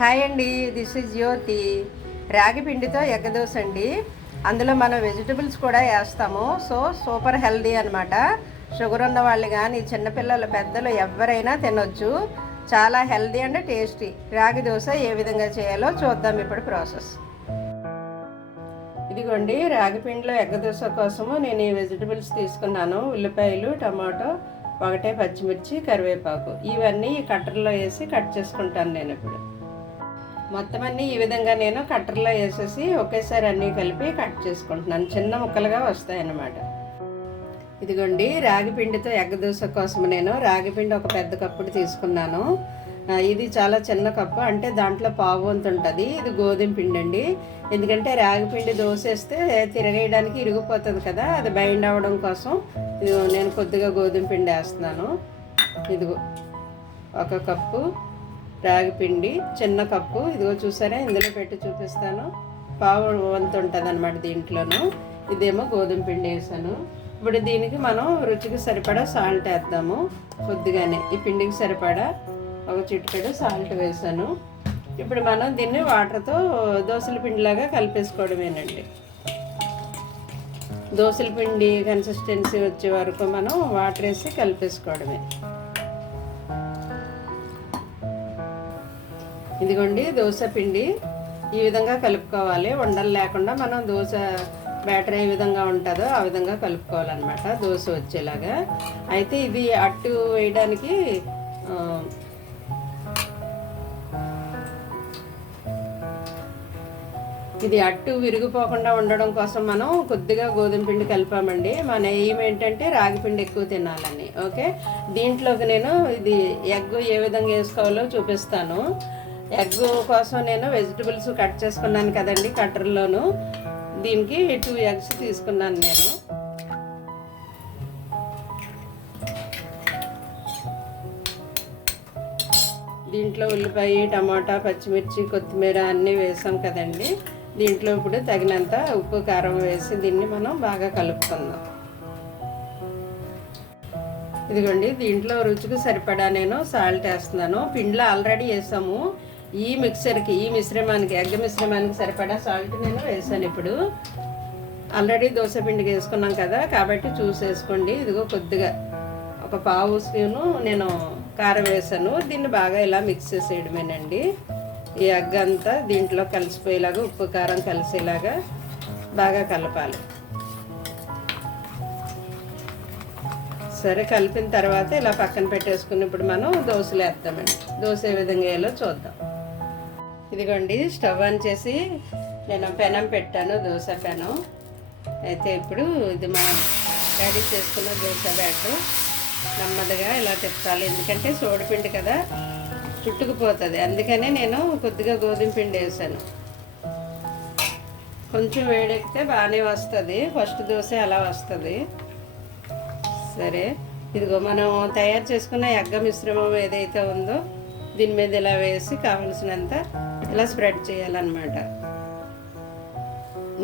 Hi అండి, this is జ్యోతి. రాగి పిండితో ఎగ్ దోశ అండి. అందులో మనం వెజిటబుల్స్ కూడా వేస్తాము. సో సూపర్ హెల్దీ అనమాట. షుగర్ ఉన్న వాళ్ళు కానీ చిన్నపిల్లలు పెద్దలు ఎవరైనా తినొచ్చు. చాలా హెల్దీ అండ్ టేస్టీ. రాగి దోశ ఏ విధంగా చేయాలో చూద్దాం ఇప్పుడు ప్రాసెస్. ఇదిగోండి, రాగి పిండిలో ఎగ్ దోశ కోసము నేను ఈ వెజిటబుల్స్ తీసుకున్నాను. ఉల్లిపాయలు, టమాటో, ఒకటే పచ్చిమిర్చి, కరివేపాకు, ఇవన్నీ కట్టర్లో వేసి కట్ చేసుకుంటాను నేను ఇప్పుడు. మొత్తం అన్నీ ఈ విధంగా నేను కట్టర్లో వేసేసి ఒకేసారి అన్నీ కలిపి కట్ చేసుకుంటున్నాను. చిన్న ముక్కలుగా వస్తాయి అన్నమాట. ఇదిగోండి, రాగి పిండితో ఎగ్ దోశ కోసం నేను రాగి పిండి ఒక పెద్ద కప్పుడు తీసుకున్నాను. ఇది చాలా చిన్న కప్పు, అంటే దాంట్లో పావు వంతు ఉంటుంది. ఇది గోధుమ పిండి అండి. ఎందుకంటే రాగి పిండి దోశ వేస్తే తిరగేయడానికి ఇరిగిపోతుంది కదా, అది బైండ్ అవ్వడం కోసం నేను కొద్దిగా గోధుమ పిండి వేస్తున్నాను. ఇదిగో ఒక కప్పు రాగి పిండి, చిన్న కప్పు. ఇదిగో చూసారా, ఇందులో పెట్టి చూపిస్తాను. పావు వంతు ఉంటుంది అనమాట దీంట్లోనూ. ఇదేమో గోధుమ పిండి వేసాను. ఇప్పుడు దీనికి మనం రుచికి సరిపడా సాల్ట్ వేద్దాము. కొద్దిగానే ఈ పిండికి సరిపడా ఒక చిటికెడు సాల్ట్ వేసాను. ఇప్పుడు మనం దీన్ని వాటర్తో దోసల పిండిలాగా కలిపేసుకోవడమేనండి. దోసల పిండి కన్సిస్టెన్సీ వచ్చే వరకు మనం వాటర్ వేసి కలిపేసుకోవడమే. ఇదిగోండి, దోశ పిండి ఈ విధంగా కలుపుకోవాలి. ఉండలు లేకుండా మనం దోశ బ్యాటర్ ఏ విధంగా ఉంటుందో ఆ విధంగా కలుపుకోవాలన్నమాట, దోశ వచ్చేలాగా. అయితే ఇది అట్టు వేయడానికి ఇది అట్టు విరిగిపోకుండా ఉండడం కోసం మనం కొద్దిగా గోధుమ పిండి కలిపామండి. మన ఎయిమ్ ఏంటంటే రాగి పిండి ఎక్కువ తినాలని. ఓకే, దీంట్లోకి నేను ఇది ఎగ్ ఏ విధంగా వేసుకోవాలో చూపిస్తాను. ఎగ్ కోసం నేను వెజిటబుల్స్ కట్ చేసుకున్నాను కదండి కట్టర్లోను. దీనికి 2 ఎగ్స్ తీసుకున్నాను నేను. దీంట్లో ఉల్లిపాయ, టమాటా, పచ్చిమిర్చి, కొత్తిమీర అన్నీ వేసాం కదండి. దీంట్లో ఇప్పుడు తగినంత ఉప్పు, కారం వేసి దీన్ని మనం బాగా కలుపుకుందాం. ఇదిగోండి, దీంట్లో రుచికి సరిపడా నేను సాల్ట్ వేస్తున్నాను. పిండిలో ఆల్రెడీ వేసాము. ఈ మిక్సర్కి, ఈ మిశ్రమానికి, ఎగ్ మిశ్రమానికి సరిపడా సాల్ట్ నేను వేసాను. ఇప్పుడు ఆల్రెడీ దోశ పిండికి వేసుకున్నాం కదా, కాబట్టి చూసేసుకోండి. ఇదిగో కొద్దిగా ఒక పావు స్పూను నేను కారం వేసాను. దీన్ని బాగా ఇలా మిక్స్ చేసేయడమేనండి. ఈ ఎగ్ అంతా దీంట్లో కలిసిపోయేలాగా, ఉప్పు కారం కలిసేలాగా బాగా కలపాలి. సరే, కలిపిన తర్వాత ఇలా పక్కన పెట్టేసుకుని ఇప్పుడు మనం దోశలు వేద్దామండి. దోశ ఏ విధంగా వేయాలో చూద్దాం. ఇదిగోండి, స్టవ్ ఆన్ చేసి నేను పెనం పెట్టాను, దోశ పెనం. అయితే ఇప్పుడు ఇది మనం రెడీ చేసుకున్న దోశ బ్యాటర్ నెమ్మదిగా ఇలా తిప్పాలి. ఎందుకంటే సోడిపిండి కదా, చుట్టుకుపోతుంది. అందుకనే నేను కొద్దిగా గోధుమ పిండి వేసాను. కొంచెం వేడెక్కితే బాగానే వస్తుంది. ఫస్ట్ దోశ అలా వస్తుంది. సరే, ఇదిగో మనం తయారు చేసుకున్న ఎగ్గ మిశ్రమం ఏదైతే ఉందో దీని మీద ఇలా వేసి కావలసినంత ఇలా స్ప్రెడ్ చేయాలన్నమాట.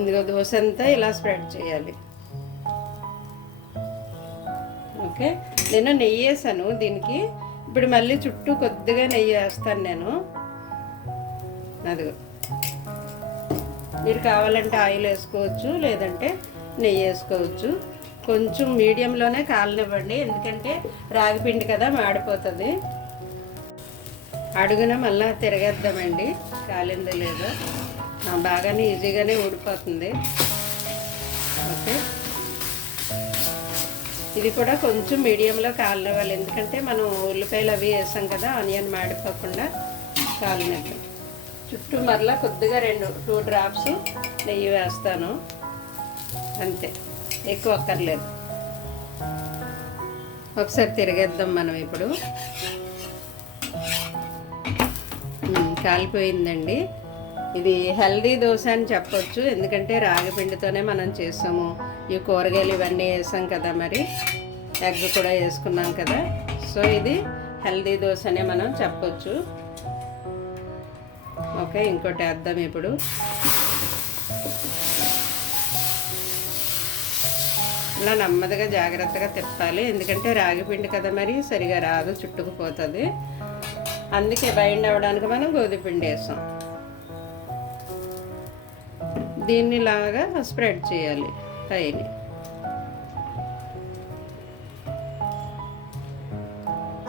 ఇదిగో దోశ అంతా ఇలా స్ప్రెడ్ చేయాలి. ఓకే, నేను నెయ్యి వేసాను దీనికి. ఇప్పుడు మళ్ళీ చుట్టూ కొద్దిగా నెయ్యి వేస్తాను నేను. అదిగో, మీరు కావాలంటే ఆయిల్ వేసుకోవచ్చు, లేదంటే నెయ్యి వేసుకోవచ్చు. కొంచెం మీడియంలోనే కాలనివ్వండి, ఎందుకంటే రాగి పిండి కదా, మాడిపోతుంది. అడుగున మళ్ళీ తిరగేద్దామండి, కాలిందో లేదో. బాగానే ఈజీగానే ఊడిపోతుంది. ఓకే, ఇది కూడా కొంచెం మీడియంలో కాలనివ్వాలి, ఎందుకంటే మనం ఉల్లిపాయలు అవి వేసాం కదా, ఆనియన్ మాడిపోకుండా కాలనివ్వాలి. చుట్టూ మరలా కొద్దిగా 2 డ్రాప్స్ నెయ్యి వేస్తాను, అంతే, ఎక్కువ అక్కర్లేదు. ఒకసారి తిరిగేద్దాం మనం ఇప్పుడు. కాలిపోయిందండి. ఇది హెల్దీ దోశ అని చెప్పొచ్చు, ఎందుకంటే రాగి పిండితోనే మనం చేసాము. ఈ కూరగాయలు ఇవన్నీ వేసాం కదా, మరి ఎగ్ కూడా వేసుకున్నాం కదా. సో ఇది హెల్దీ దోశ అనే మనం చెప్పొచ్చు. ఓకే, ఇంకోటి వేద్దాం ఇప్పుడు. ఇలా నెమ్మదిగా జాగ్రత్తగా తిప్పాలి, ఎందుకంటే రాగి పిండి కదా, మరి సరిగా రాదు, చుట్టుకుపోతుంది. అందుకే బైండ్ అవ్వడానికి మనం గోధుమ పిండి వేసాం. దీన్ని లాగా స్ప్రెడ్ చేయాలి పైన.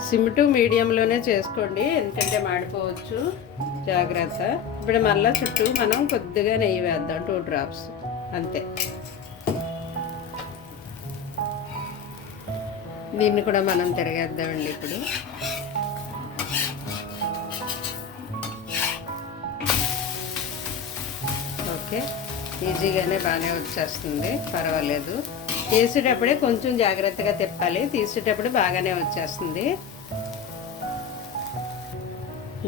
సిమ్ టు మీడియంలోనే చేసుకోండి, ఎందుకంటే మాడిపోవచ్చు, జాగ్రత్త. ఇప్పుడు మళ్ళీ చుట్టూ మనం కొద్దిగా నెయ్యి వేద్దాం, 2 drops అంతే. దీన్ని కూడా మనం తిరగేద్దామండి ఇప్పుడు. ఓకే, ఈజీగానే బాగానే వచ్చేస్తుంది, పర్వాలేదు. చేసేటప్పుడే కొంచెం జాగ్రత్తగా తిప్పాలి, తీసేటప్పుడు బాగానే వచ్చేస్తుంది.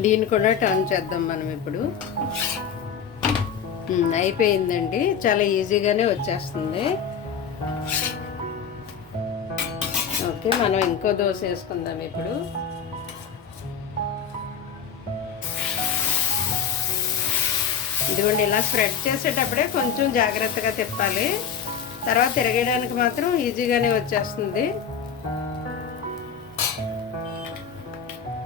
దీన్ని కూడా టర్న్ చేద్దాం మనం ఇప్పుడు. అయిపోయిందండి, చాలా ఈజీగానే వచ్చేస్తుంది. ఓకే, మనం ఇంకో దోశ వేసుకుందాం ఇప్పుడు. ఇదిగోండి, ఇలా స్ప్రెడ్ చేసేటప్పుడే కొంచెం జాగ్రత్తగా తిప్పాలి, తర్వాత తిరగడానికి మాత్రం ఈజీగానే వచ్చేస్తుంది.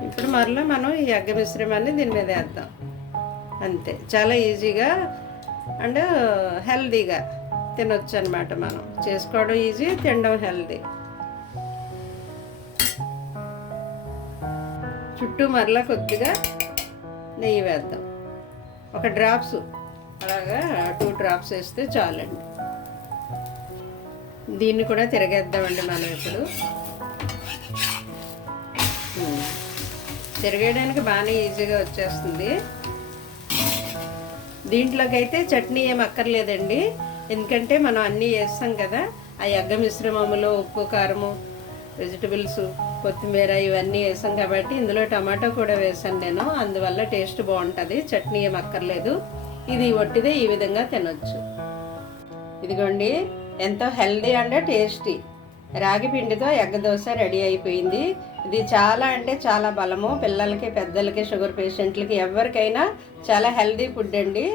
ఇప్పుడు మరలా మనం ఈ ఎగ్ మిశ్రమాన్ని దీని మీద వేద్దాం, అంతే. చాలా ఈజీగా అండ్ హెల్దీగా తినొచ్చు అనమాట. మనం చేసుకోవడం ఈజీ, తినడం హెల్దీ. చుట్టూ మరలా కొద్దిగా నెయ్యి వేద్దాం, ఒక డ్రాప్స్, అలాగా 2 drops వేస్తే చాలండి. దీన్ని కూడా తిరగేద్దామండి మనం ఇప్పుడు. తిరగేయడానికి బాగానే ఈజీగా వచ్చేస్తుంది. దీంట్లోకి అయితే చట్నీ ఏం అక్కర్లేదండి, ఎందుకంటే మనం అన్నీ వేస్తాం కదా. ఆ ఎగ్గ మిశ్రమములో ఉప్పు, కారము, వెజిటబుల్స్, కొత్తిమీర ఇవన్నీ వేసాం కాబట్టి ఇందులో టమాటో కూడా వేసాను నేను, అందువల్ల టేస్ట్ బాగుంటుంది. చట్నీ ఏం అక్కర్లేదు, ఇది ఒట్టిదే ఈ విధంగా తినొచ్చు. ఇదిగోండి, ఎంతో హెల్దీ అండ్ టేస్టీ రాగి పిండితో ఎగ్ దోశ రెడీ అయిపోయింది. ఇది చాలా అంటే చాలా బలము, పిల్లలకి, పెద్దలకి, షుగర్ పేషెంట్లకి, ఎవరికైనా చాలా హెల్దీ ఫుడ్ అండి.